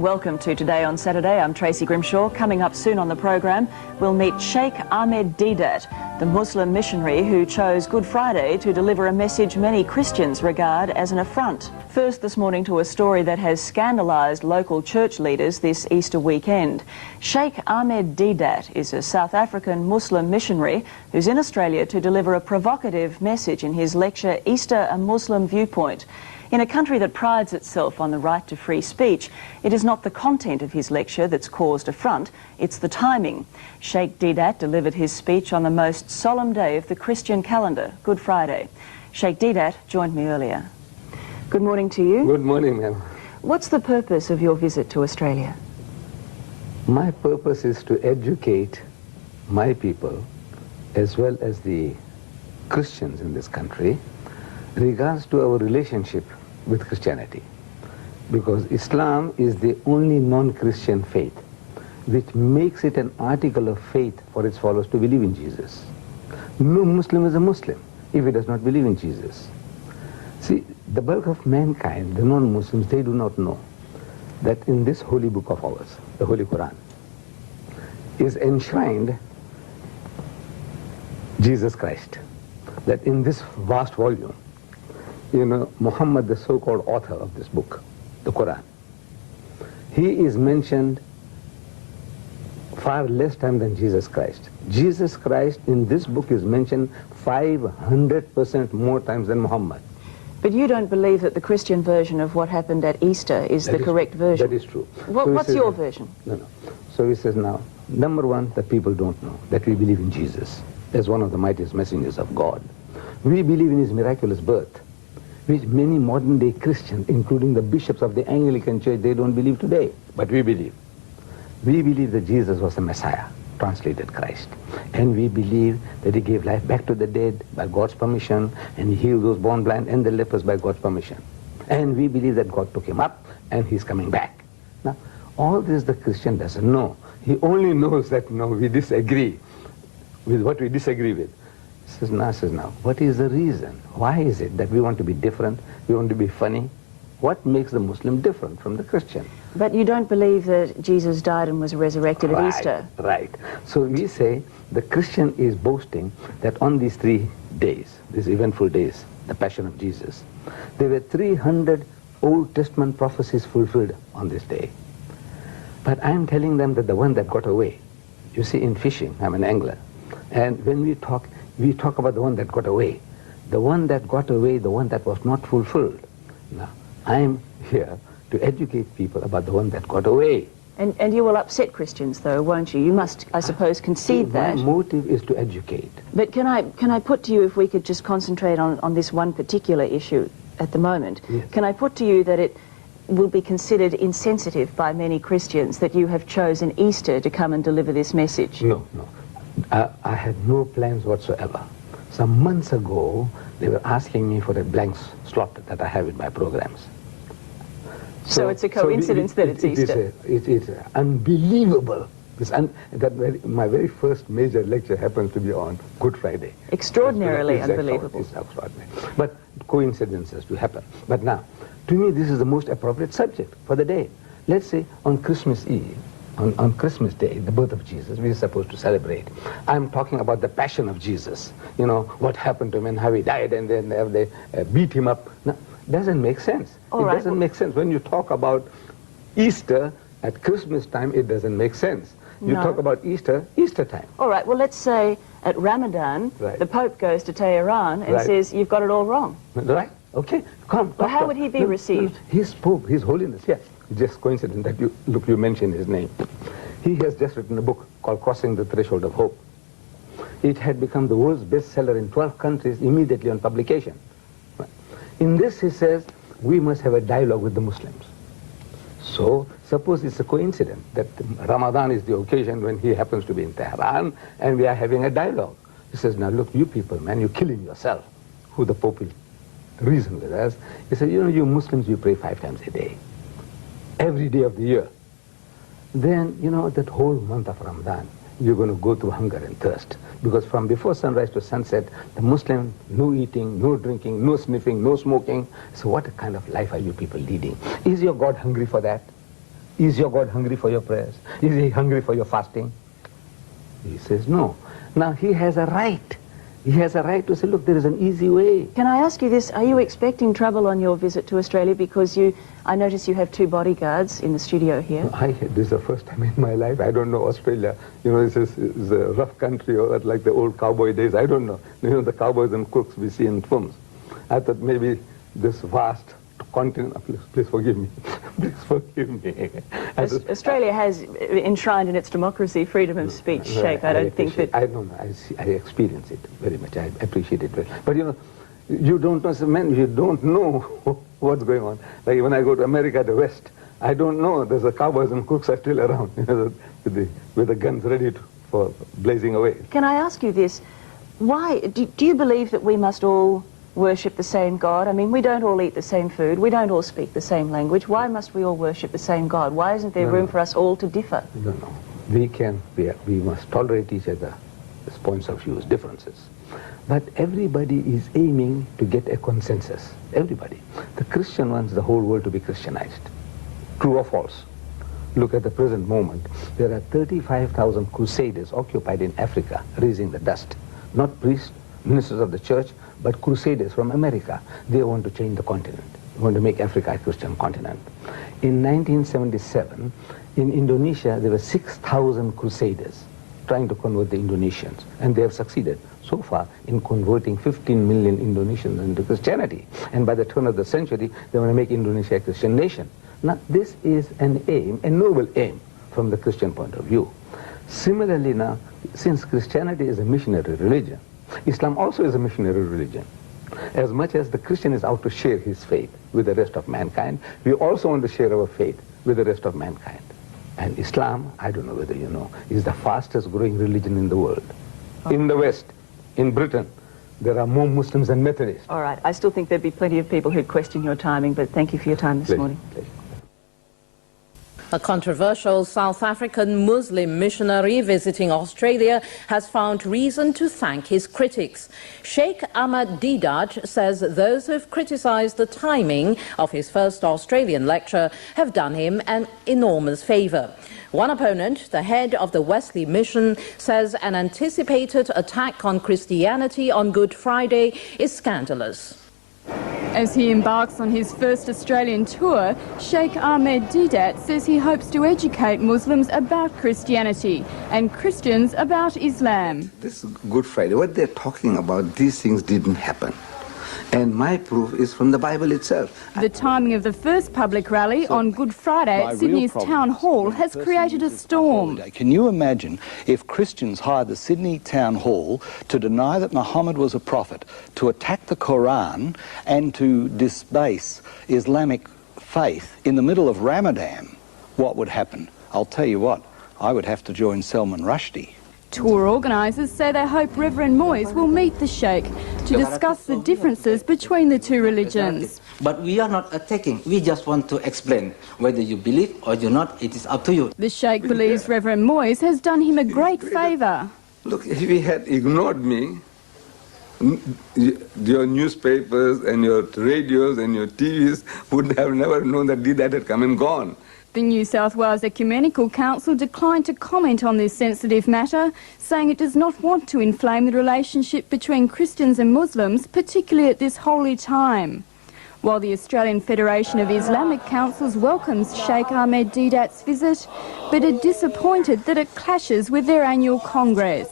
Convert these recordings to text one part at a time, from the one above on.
Welcome to Today on Saturday. I'm Tracy Grimshaw. Coming up soon on the program, we'll meet Sheikh Ahmad Deedat, the Muslim missionary who chose Good Friday to deliver a message many Christians regard as an affront. First this morning to a story that has scandalised local church leaders this Easter weekend. Sheikh Ahmad Deedat is a South African Muslim missionary who's in Australia to deliver a provocative message in his lecture, Easter, a Muslim Viewpoint. In a country that prides itself on the right to free speech, it is not the content of his lecture that's caused affront, it's the timing. Sheikh Deedat delivered his speech on the most solemn day of the Christian calendar, Good Friday. Sheikh Deedat joined me earlier. Good morning to you. Good morning, ma'am. What's the purpose of your visit to Australia? My purpose is to educate my people, as well as the Christians in this country, regards to our relationship with Christianity, because Islam is the only non-Christian faith which makes it an article of faith for its followers to believe in Jesus. No Muslim is a Muslim if he does not believe in Jesus. See, the bulk of mankind, the non-Muslims, they do not know that in this holy book of ours, the Holy Quran, is enshrined Jesus Christ. That in this vast volume, you know, Muhammad, the so-called author of this book, the Quran, he is mentioned far less time than Jesus Christ. Jesus Christ in this book is mentioned 500% more times than Muhammad. But you don't believe that the Christian version of what happened at Easter is the correct version? That is true. What's your version? No. So he says now, number one, that people don't know that we believe in Jesus as one of the mightiest messengers of God. We believe in his miraculous birth, which many modern-day Christians, including the bishops of the Anglican Church, they don't believe today, but we believe. We believe that Jesus was the Messiah, translated Christ. And we believe that he gave life back to the dead by God's permission, and he healed those born blind and the lepers by God's permission. And we believe that God took him up, and he's coming back. Now, all this the Christian doesn't know. He only knows that, no, we disagree with what we disagree with. Says now, what is the reason? Why is it that we want to be different? We want to be funny? What makes the Muslim different from the Christian? But you don't believe that Jesus died and was resurrected at Easter? Right. So we say the Christian is boasting that on these 3 days, these eventful days, the Passion of Jesus, there were 300 Old Testament prophecies fulfilled on this day. But I'm telling them that the one that got away, you see, in fishing, I'm an angler, and when we talk about the one that got away. The one that got away, the one that was not fulfilled. Now, I'm here to educate people about the one that got away. And you will upset Christians, though, won't you? You must, I suppose, concede that. My motive is to educate. But can I put to you, if we could just concentrate on this one particular issue at the moment, yes. Can I put to you that it will be considered insensitive by many Christians that you have chosen Easter to come and deliver this message? No. I had no plans whatsoever. Some months ago, they were asking me for a blank slot that I have in my programs. So it's a coincidence that it's Easter? It is unbelievable. My very first major lecture happens to be on Good Friday. Extraordinarily unbelievable. It's extraordinary. But coincidences do happen. But now, to me, this is the most appropriate subject for the day. let's say on Christmas Eve, on Christmas Day, the birth of Jesus, we're supposed to celebrate. I'm talking about the passion of Jesus. You know, what happened to him and how he died, and then they beat him up. No, doesn't make sense. It doesn't make sense. When you talk about Easter at Christmas time, it doesn't make sense. You talk about Easter time. All right, well, let's say at Ramadan, the Pope goes to Tehran and says, you've got it all wrong. Right, okay, come. Well, how would he be received? His Pope, His Holiness, yes. Just coincident that you mentioned his name. He has just written a book called Crossing the Threshold of Hope. It had become the world's bestseller in 12 countries immediately on publication. In this, he says, we must have a dialogue with the Muslims. So, suppose it's a coincidence that Ramadan is the occasion when he happens to be in Tehran, and we are having a dialogue. He says, now look, you people, man, you're killing yourself. Who the Pope will reason with us. He said, you know, you Muslims, you pray 5 times a day. Every day of the year. Then, you know, that whole month of Ramadan, you're going to go through hunger and thirst. Because from before sunrise to sunset, the Muslim, no eating, no drinking, no sniffing, no smoking. So what kind of life are you people leading? Is your God hungry for that? Is your God hungry for your prayers? Is he hungry for your fasting? He says no. Now he has a right. He has a right to say, look, there is an easy way. Can I ask you this? Are you expecting trouble on your visit to Australia? Because I notice you have 2 bodyguards in the studio here. This is the first time in my life. I don't know Australia. You know, it's a rough country, or like the old cowboy days. I don't know. You know, the cowboys and crooks we see in films. I thought maybe this vast continent, please forgive me, please forgive me. Australia has enshrined in its democracy freedom of speech, Sheikh. I don't think that... I don't know, I experience it very much, I appreciate it very much. But you know, you don't know, man, you don't know what's going on. Like when I go to America, the West, I don't know, there's the cowboys and crooks are still around, you know, with the guns ready for blazing away. Can I ask you this? Why, do you believe that we must all worship the same God? I mean, we don't all eat the same food. We don't all speak the same language. Why must we all worship the same God? Why isn't there room for us all to differ? No. We must tolerate each other's points of view, differences. But everybody is aiming to get a consensus. Everybody. The Christian wants the whole world to be Christianized. True or false? Look at the present moment. There are 35,000 crusaders occupied in Africa, raising the dust. Not priests, ministers of the church, but crusaders from America. They want to change the continent. They want to make Africa a Christian continent. In 1977, in Indonesia, there were 6,000 crusaders trying to convert the Indonesians, and they have succeeded so far in converting 15 million Indonesians into Christianity. And by the turn of the century, they want to make Indonesia a Christian nation. Now, this is an aim, a noble aim from the Christian point of view. Similarly now, since Christianity is a missionary religion, Islam also is a missionary religion. As much as the Christian is out to share his faith with the rest of mankind, we also want to share our faith with the rest of mankind. And Islam, I don't know whether you know, is the fastest growing religion in the world. In the West, in Britain, there are more Muslims than Methodists. All right, I still think there'd be plenty of people who'd question your timing, but thank you for your time this morning. Pleasure. A controversial South African Muslim missionary visiting Australia has found reason to thank his critics. Sheikh Ahmad Deedat says those who have criticised the timing of his first Australian lecture have done him an enormous favour. One opponent, the head of the Wesley Mission, says an anticipated attack on Christianity on Good Friday is scandalous. As he embarks on his first Australian tour, Sheikh Ahmad Deedat says he hopes to educate Muslims about Christianity and Christians about Islam. This Good Friday, what they're talking about, these things didn't happen. And my proof is from the Bible itself. The timing of the first public rally on Good Friday at Sydney's Town Hall has created a storm. Can you imagine if Christians hired the Sydney Town Hall to deny that Muhammad was a prophet, to attack the Quran and to disbase Islamic faith in the middle of Ramadan? What would happen? I'll tell you what, I would have to join Salman Rushdie. Tour organisers say they hope Reverend Moyes will meet the Sheikh to discuss the differences between the two religions. But we are not attacking, we just want to explain. Whether you believe or you not, it is up to you. The Sheikh believes Reverend Moyes has done him a great favour. Look, if he had ignored me, your newspapers and your radios and your TVs would have never known that Deedat had come and gone. The New South Wales Ecumenical Council declined to comment on this sensitive matter, saying it does not want to inflame the relationship between Christians and Muslims, particularly at this holy time. While the Australian Federation of Islamic Councils welcomes Sheikh Ahmad Deedat's visit, but are disappointed that it clashes with their annual Congress.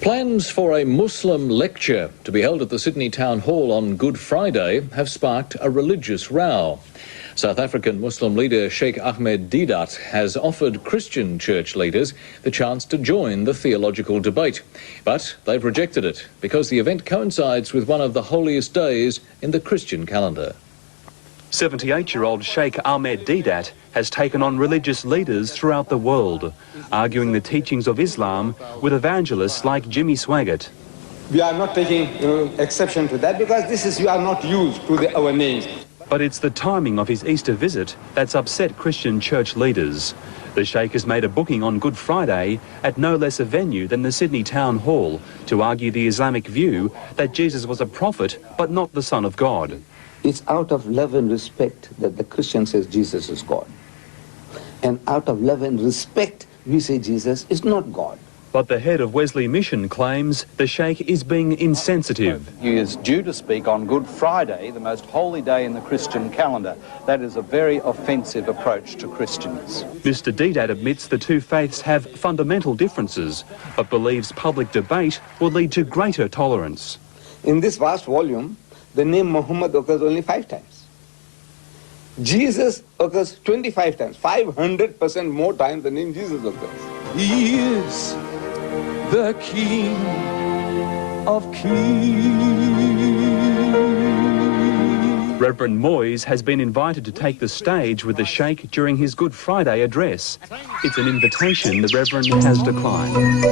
Plans for a Muslim lecture to be held at the Sydney Town Hall on Good Friday have sparked a religious row. South African Muslim leader Sheikh Ahmad Deedat has offered Christian church leaders the chance to join the theological debate. But they've rejected it because the event coincides with one of the holiest days in the Christian calendar. 78-year-old Sheikh Ahmad Deedat has taken on religious leaders throughout the world, arguing the teachings of Islam with evangelists like Jimmy Swaggart. We are not taking exception to that because you are not used to our names. But it's the timing of his Easter visit that's upset Christian church leaders. The Sheikh has made a booking on Good Friday at no less a venue than the Sydney Town Hall to argue the Islamic view that Jesus was a prophet but not the Son of God. It's out of love and respect that the Christian says Jesus is God. And out of love and respect, we say Jesus is not God. But the head of Wesley Mission claims the Sheikh is being insensitive. He is due to speak on Good Friday, the most holy day in the Christian calendar. That is a very offensive approach to Christians. Mr. Deedat admits the two faiths have fundamental differences, but believes public debate will lead to greater tolerance. In this vast volume, the name Muhammad occurs only 5 times. Jesus occurs 25 times, 500% more times the name Jesus occurs. He is the King of Kings. Reverend Moyes has been invited to take the stage with the Sheikh during his Good Friday address. It's an invitation the Reverend has declined.